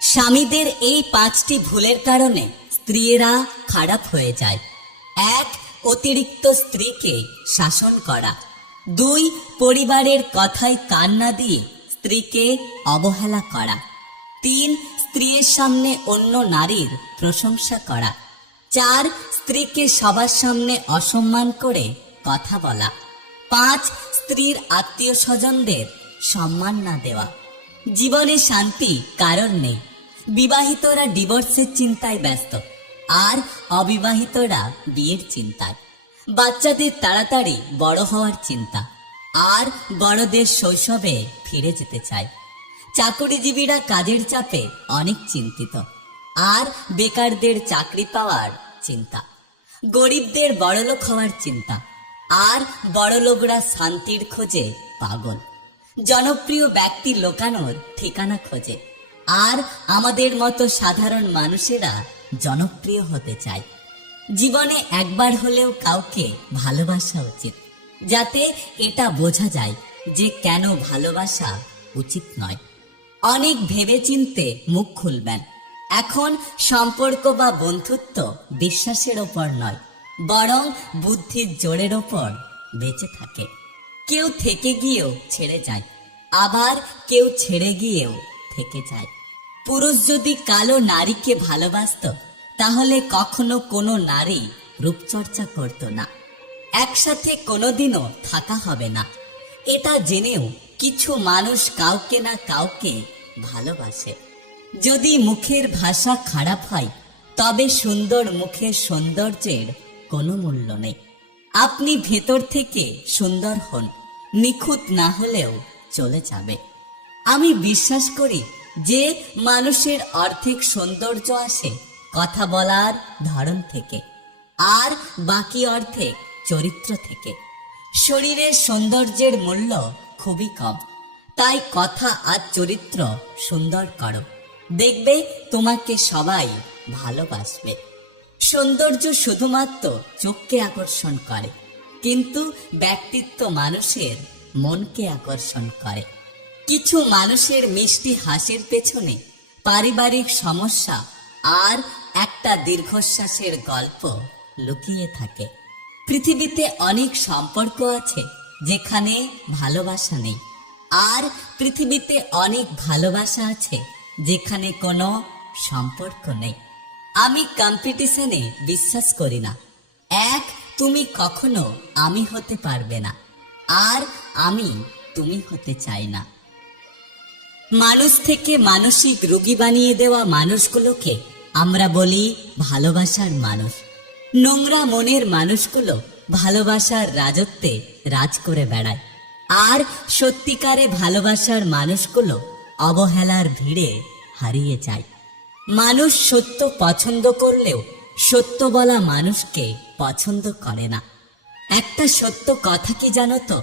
স্বামীদের এই পাঁচটি ভুলের কারণে স্ত্রীরা খারাপ হয়ে যায়। এক, অতিরিক্ত স্ত্রীকে শাসন করা। দুই, পরিবারের কথায় কান না দিয়ে স্ত্রীকে অবহেলা করা। তিন, স্ত্রীর সামনে অন্য নারীর প্রশংসা করা। চার, স্ত্রীকে সবার সামনে অসম্মান করে কথা বলা। পাঁচ, স্ত্রীর আত্মীয় স্বজনদের সম্মান না দেওয়া। জীবনে শান্তি কারণ নেই। বিবাহিতরা ডিভোর্সের চিন্তায় ব্যস্ত। আর অবিবাহিতরা বিয়ের চিন্তায়। বাচ্চাদের তাড়াতাড়ি বড় হওয়ার চিন্তা। আর বড়দের শৈশবে ফিরে যেতে চায়। চাকরিজীবীরা কাজের চাপে অনেক চিন্তিত। আর বেকারদের চাকরি পাওয়ার চিন্তা। গরিবদের বড়লোক হওয়ার চিন্তা। আর বড়লোকরা শান্তির খোঁজে পাগল। জনপ্রিয় ব্যক্তি লোকানোর ঠিকানা খোঁজে। আর আমাদের মতো সাধারণ মানুষেরা জনপ্রিয় হতে চায়। জীবনে একবার হলেও কাউকে ভালোবাসা উচিত, যাতে এটা বোঝা যায় যে কেন ভালোবাসা উচিত নয়। অনেক ভেবেচিন্তে মুখ খুলবেন, এখন সম্পর্ক বা বন্ধুত্ব বিশ্বাসের ওপর নয়, বরং বুদ্ধির জোরের ওপর বেঁচে থাকে। কেউ থেকে গিয়েও ছেড়ে যায়, আবার কেউ ছেড়ে গিয়েও থেকে যায়। পুরুষ যদি কালো নারীকে ভালোবাসতো, তাহলে কখনো কোনো নারী রূপচর্চা করত না। একসাথে কোনোদিনও থাকা হবে না। এটা জেনেও কিছু মানুষ কাউকে না কাউকে ভালোবাসে। যদি মুখের ভাষা খারাপ হয়, তবে সুন্দর মুখের সৌন্দর্যের কোনো মূল্য নেই। আপনি ভেতর থেকে সুন্দর হন, নিখুঁত না হলেও চলে যাবে। আমি বিশ্বাস করি যে মানুষের অর্ধেক সৌন্দর্য আসে কথা বলার ধরন থেকে, আর বাকি অর্ধেক চরিত্র থেকে। শরীরের সৌন্দর্যের মূল্য খুবই কম, তাই কথা আর চরিত্র সুন্দর করো। দেখবে তোমাকে সবাই ভালোবাসবে। সৌন্দর্য শুধুমাত্র চোখকে আকর্ষণ করে, কিন্তু ব্যক্তিত্ব মানুষের মনকে আকর্ষণ করে। কিছু মানুষের মিষ্টি হাসির পেছনে পারিবারিক সমস্যা আর একটা দীর্ঘশ্বাসের গল্প লুকিয়ে থাকে। পৃথিবীতে অনেক সম্পর্ক আছে যেখানে ভালোবাসা নেই, আর পৃথিবীতে অনেক ভালোবাসা আছে যেখানে কোনো সম্পর্ক নেই। আমি কম্পিটিশনে বিশ্বাস করি না। এক, তুমি কখনো আমি হতে পারবে না। আর, আমি তুমি হতে চাই না। মানুষ থেকে মানসিক রোগী বানিয়ে দেওয়া মানুষগুলোকে আমরা বলি ভালোবাসার মানুষ। নোংরা মনের মানুষগুলো ভালোবাসার রাজত্বে রাজ করে বেড়ায়। আর, সত্যিকারে ভালোবাসার মানুষগুলো অবহেলার ভিড়ে হারিয়ে যায়। মানুষ সত্য পছন্দ করলেও সত্য বলা মানুষকে পছন্দ করে না। একটা সত্য কথা কি জানো তো?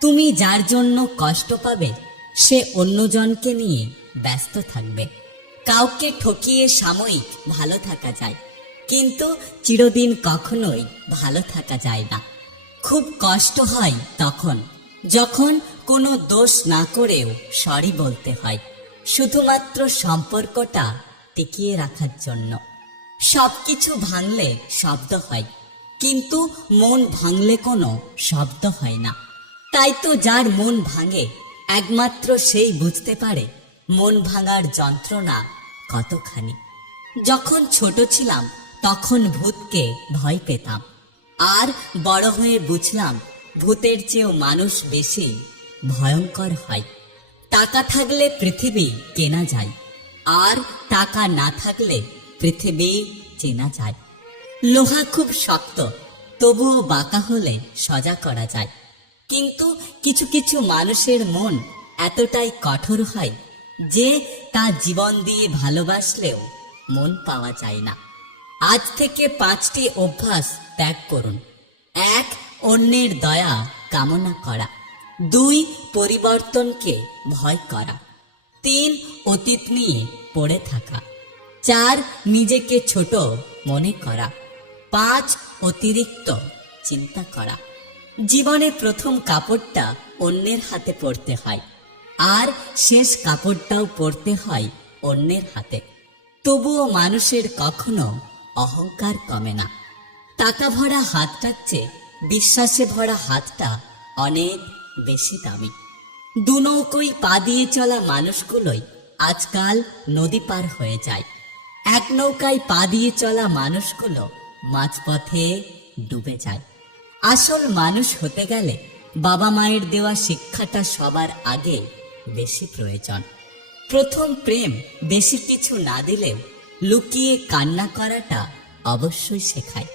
তুমি যার জন্য কষ্ট পাবে, সে অন্যজনকে নিয়ে ব্যস্ত থাকবে। কাউকে ঠকিয়ে সাময়িক ভালো থাকা যায়, কিন্তু চিরদিন কখনোই ভালো থাকা যায় না। খুব কষ্ট হয় তখন, যখন কোনো দোষ না করেও সরি বলতে হয়। শুধুমাত্র সম্পর্কটা টিকিয়ে রাখার জন্য। সবকিছু ভাঙলে শব্দ হয়, কিন্তু মন ভাঙলে কোনো শব্দ হয় না। তাই তো যার মন ভাঙে, একমাত্র সেই বুঝতে পারে মন ভাঙার যন্ত্রণা কতখানি। যখন ছোট ছিলাম, তখন ভূতকে ভয় পেতাম। আর বড় হয়ে বুঝলাম, ভূতের চেয়েও মানুষ বেশি ভয়ঙ্কর হয়। টাকা থাকলে পৃথিবী কেনা যায়। আর টাকা না থাকলে পৃথিবী চেনা যায়। লোহা খুব শক্ত, তবুও বাঁকা হলে সজা করা যায়। কিন্তু কিছু কিছু মানুষের মন এতটাই কঠোর হয় যে তা জীবন দিয়ে ভালোবাসলেও মন পাওয়া যায় না। আজ থেকে পাঁচটি অভ্যাস ত্যাগ করুন। এক, অন্যের দয়া কামনা করা। দুই, পরিবর্তনকে ভয় করা। তিন অতীত নিয়ে পড়ে থাকা। চার, নিজেকে ছোট মনে করা। পাঁচ, অতিরিক্ত চিন্তা করা। জীবনে প্রথম কাপড়টা অন্যের হাতে পড়তে হয়। আর শেষ কাপড়টাও পড়তে হয় অন্যের হাতে। তবুও মানুষের কখনো অহংকার কমে না। টাকা ভরা হাতটার চেয়ে বিশ্বাসে ভরা হাতটা অনেক বেশি দামি। দু নৌকোই পা দিয়ে চলা মানুষগুলোই আজকাল নদী পার হয়ে যায়। এক নৌকায় পা দিয়ে চলা মানুষগুলো মাঝপথে ডুবে যায়। আসল মানুষ হতে গেলে বাবা মায়ের দেওয়া শিক্ষাটা সবার আগে বেশি প্রয়োজন। প্রথম প্রেম বেশি কিছু না দিলেও লুকিয়ে কান্না করাটা অবশ্যই শেখায়।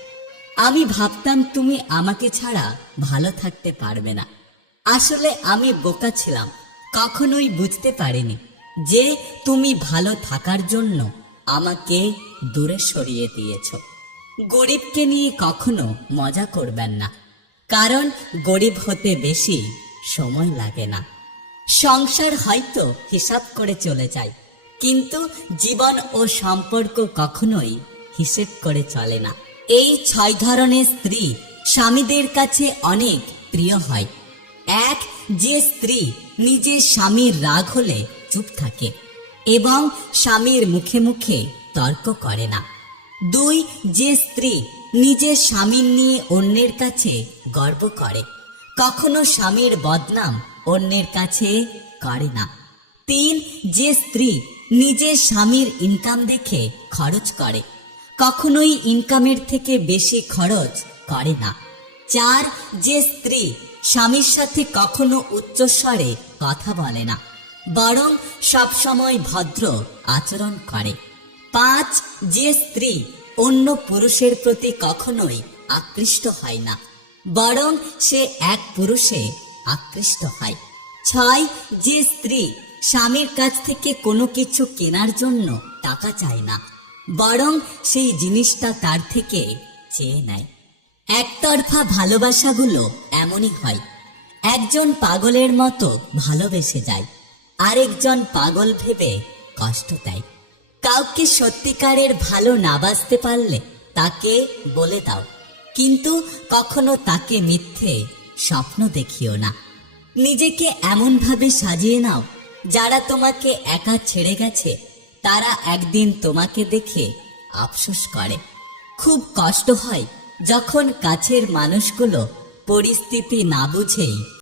আমি ভাবতাম তুমি আমাকে ছাড়া ভালো থাকতে পারবে না। আসলে আমি বোকা ছিলাম, কখনোই বুঝতে পারিনি যে তুমি ভালো থাকার জন্য আমাকে দূরে সরিয়ে দিয়েছ। গরিবকে নিয়ে কখনো মজা করবেন না, কারণ গরিব হতে বেশি সময় লাগে না। সংসার হয়তো হিসাব করে চলে যায়, কিন্তু জীবন ও সম্পর্ক কখনোই হিসেব করে চলে না। এই ছয় ধরনের স্ত্রী স্বামীদের কাছে অনেক প্রিয় হয়। এক যে স্ত্রী নিজের স্বামীর রাগ হলে চুপ থাকে এবং স্বামীর মুখে মুখে তর্ক করে না। দুই যে স্ত্রী নিজের স্বামীর নিয়ে অন্যের কাছে গর্ব করে, কখনো স্বামীর বদনাম অন্যের কাছে করে না। তিন যে স্ত্রী নিজের স্বামীর ইনকাম দেখে খরচ করে, কখনোই ইনকামের থেকে বেশি খরচ করে না। চার যে স্ত্রী স্বামীর সাথে কখনো উচ্চস্বরে কথা বলে না, বরং সবসময় ভদ্র আচরণ করে। পাঁচ, যে স্ত্রী অন্য পুরুষের প্রতি কখনোই আকৃষ্ট হয় না, বরং সে এক পুরুষে আকৃষ্ট হয়। ছয়, যে স্ত্রী স্বামীর কাছ থেকে কোনো কিছু কেনার জন্য টাকা চায় না, বরং সেই জিনিসটা তার থেকে চেয়ে নেয়। একতরফা ভালোবাসাগুলো এমনই হয়। একজন পাগলের মতো ভালোবেসে যায়, আরেকজন পাগল ভেবে কষ্ট দেয়। কাউকে সত্যিকারের ভালো না বাসতে পারলে তাকে বলে দাও, কিন্তু কখনো তাকে মিথ্যে স্বপ্ন দেখিও না। নিজেকে এমনভাবে সাজিয়ে নাও, যারা তোমাকে একা ছেড়ে গেছে, তারা একদিন তোমাকে দেখে আফসোস করে। খুব কষ্ট হয় যখন কাছের মানুষগুলো পরিস্থিতি না বুঝেই